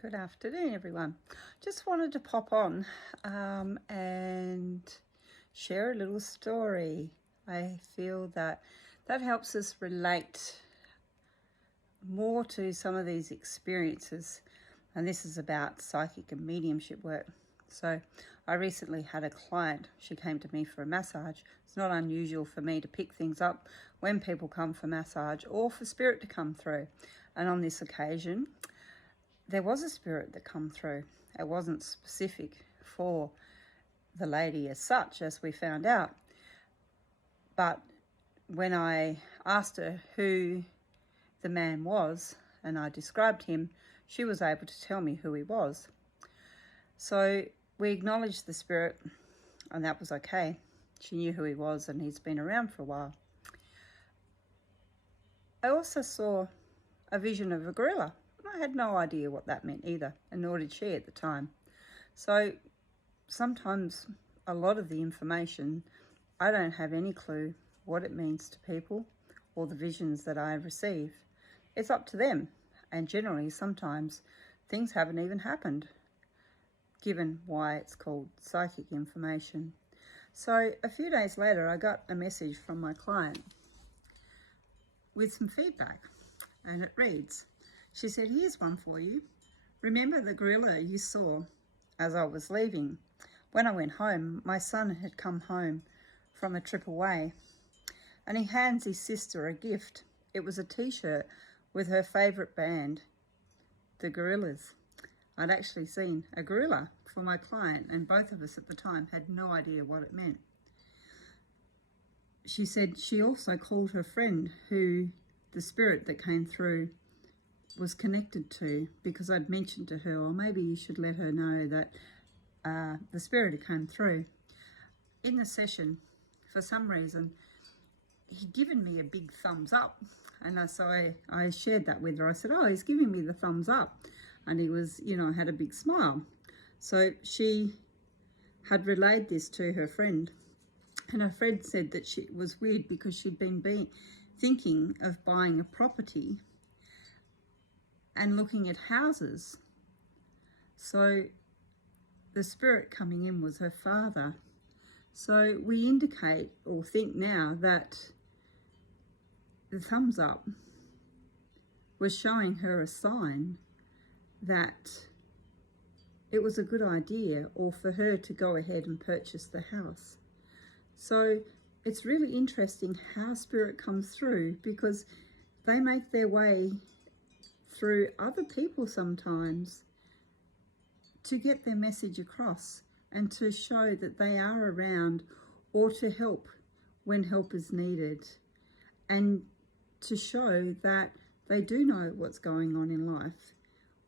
Good afternoon, everyone. Just wanted to pop on and share a little story. I feel that helps us relate more to some of these experiences, and this is about psychic and mediumship work. So I recently had a client. She came to me for a massage. It's not unusual for me to pick things up when people come for massage or for spirit to come through, and on this occasion there was a spirit that come through. It wasn't specific for the lady as such, as we found out. But when I asked her who the man was and I described him, she was able to tell me who he was. So we acknowledged the spirit, and that was okay. She knew who he was, and he's been around for a while. I also saw a vision of a gorilla. I had no idea what that meant either, and nor did she at the time. So sometimes a lot of the information, I don't have any clue what it means to people or the visions that I receive. It's up to them, and generally sometimes things haven't even happened, given why it's called psychic information. So a few days later I got a message from my client with some feedback, and it reads, she said, "Here's one for you. Remember the gorilla you saw as I was leaving? When I went home, my son had come home from a trip away, and he hands his sister a gift. It was a t-shirt with her favourite band, the Gorillaz." I'd actually seen a gorilla for my client, and both of us at the time had no idea what it meant. She said she also called her friend who the spirit that came through was connected to, because I'd mentioned to her, or maybe you should let her know that the spirit had come through. In the session, for some reason, he'd given me a big thumbs up, and so I shared that with her. I said, "Oh, he's giving me the thumbs up," and he was, had a big smile. So she had relayed this to her friend, and her friend said that it was weird because she'd been thinking of buying a property and looking at houses. So the spirit coming in was her father. So we indicate or think now that the thumbs up was showing her a sign that it was a good idea, or for her to go ahead and purchase the house. So it's really interesting how spirit comes through, because they make their way through other people sometimes to get their message across and to show that they are around, or to help when help is needed, and to show that they do know what's going on in life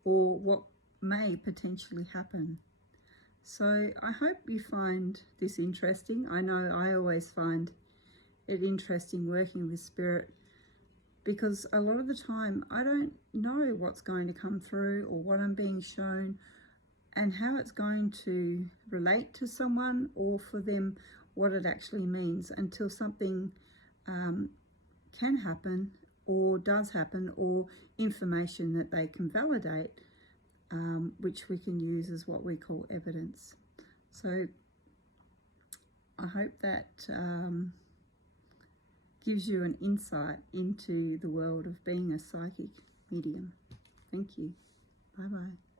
or what may potentially happen. So I hope you find this interesting. I know I always find it interesting working with spirit, because a lot of the time I don't know what's going to come through or what I'm being shown and how it's going to relate to someone, or for them what it actually means, until something can happen or does happen, or information that they can validate, which we can use as what we call evidence. So I hope that gives you an insight into the world of being a psychic medium. Thank you. Bye-bye.